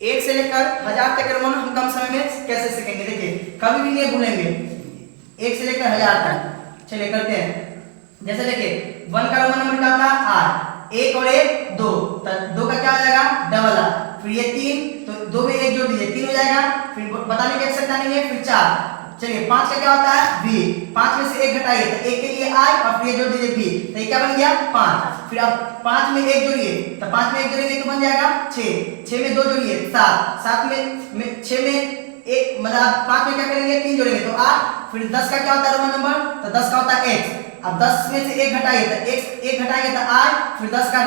एक से लेकर 1000 तक क्रमण हम कम समय में कैसे सीखेंगे। देखिए कभी भी नहीं भूलेंगे, एक से लेकर 1000 तक। चलिए करते हैं। जैसे देखिए 1 का रोमन नंबर क्या था 8, 1 और 1 2, तो 2 का क्या हो जाएगा डबल आ, फिर ये 3, तो 2 में 1 जोड़ दीजिए 3 हो जाएगा, फिर बताने की आवश्यकता नहीं है, फिर 4। चलिए 5 का क्या होता है v, 5 में से 1 घटाइए तो 1 के लिए i और फिर ये जोड़ दीजिए v, तो ये क्या बन गया 5। फिर अब 5 में 1 जोड़िए तो 5 में 1 जोड़ेंगे तो बन जाएगा 6, 6 में 2 जोड़िए 7, 7 में 6 में 1 मतलब 5 में क्या करेंगे 3 जोड़ेंगे तो 8। फिर 10 का क्या होता है रोमन नंबर, तो 10 का होता है x। अब 10 में से 1 घटाइए तो x 1 घटाएंगे तो i, फिर 10 का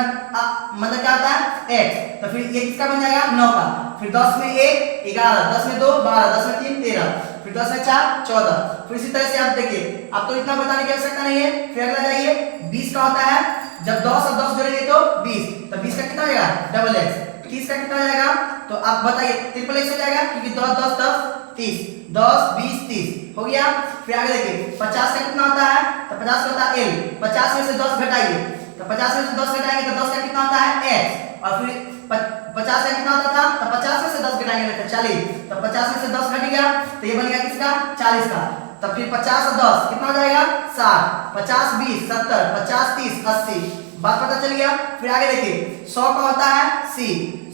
मतलब क्या होता है x, तो फिर ये किसका बन जाएगा 9 का। फिर 10 में 1 11, 10 में 2 12, 10 में 3 13, फिर 10 में 4 14। फिर इसी तरह से आप देखिए, आप तो इतना बताने की आवश्यकता नहीं है। फिर अगला जाइए 20 का होता है जब 10 और 10 जोड़ेंगे तो 20, तो 20 का कितना हो जाएगा डबल x। 30 का कितना हो जाएगा, तो आप बताइए ट्रिपल x हो जाएगा क्योंकि 10 10 10 30, 10 20 30 हो गया। फिर आगे देखिए 50 का कितना होता है, तो 50 का होता है l, 50 में से 10 घटाइए तो 50 में से 10 घटाएंगे तो 10 का कितना होता है x, और फिर 50 का कितना होता था, तो 50 में से 10 घटाएंगे तो 40, तो 50 में से 10 घट गया तो ये बन गया किसका 40 का। तो फिर 50 और 10 कितना हो जाएगा 60, 50 20 70, 50 30 80। बात पता चल गया। फिर आगे देखिए 100 का होता है c,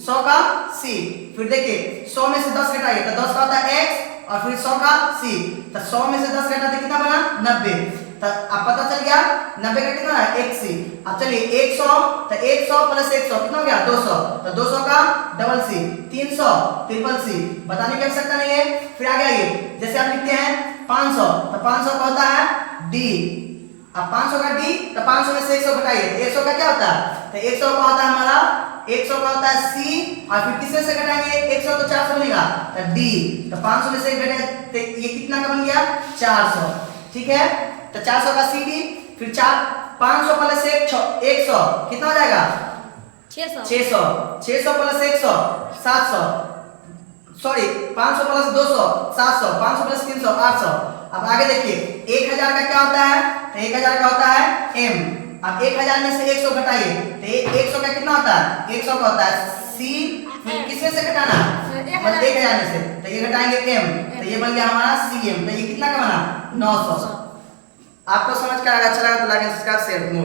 100 का c, फिर देखिए 100 में से 10 घटाइए तो 10 का होता है x और फिर 100 का c, तो 100 में से 10 घटाते कितना बना 90। तो अब पता चल गया 90 का कितना है 1c। अब चलिए 100, तो 100 प्लस 100 कितना हो गया 200, तो 200 का डबल c, 300 ट्रिपल c, बताने की आवश्यकता नहीं है। फिर आगे आइए जैसे आप लिखते हैं 500, तो 500 का होता है d। अब 500 का d, तो 500 में से 100 घटाइए तो 100 का क्या होता है, तो 100 का होता है हमारा 100 का होता है c, और फिर किसमें से घटाएंगे 100 तो 400 बनेगा तो d, तो 500 में से घटाए तो ये कितना का बन गया 400। ठीक है, तो 400 का cd, फिर 500 प्लस 100 कितना हो जाएगा 600, 600 प्लस 100 700, सॉरी 500 प्लस 200 700, 500 प्लस 300 800। अब आगे देखिए 1000 का क्या होता है, तो 1000 का होता है m। अब 1000 में से 100 घटाइए तो 100 का कितना होता है 100 का होता है c, फिर किसमें से घटाना मतलब 1000 में से, तो ये घटाएंगे m, तो ये बन गया हमारा cm, तो ये कितना का बना 900। आपको समझ कर अच्छा लगा तो लाइक सब्सक्राइब शेयर।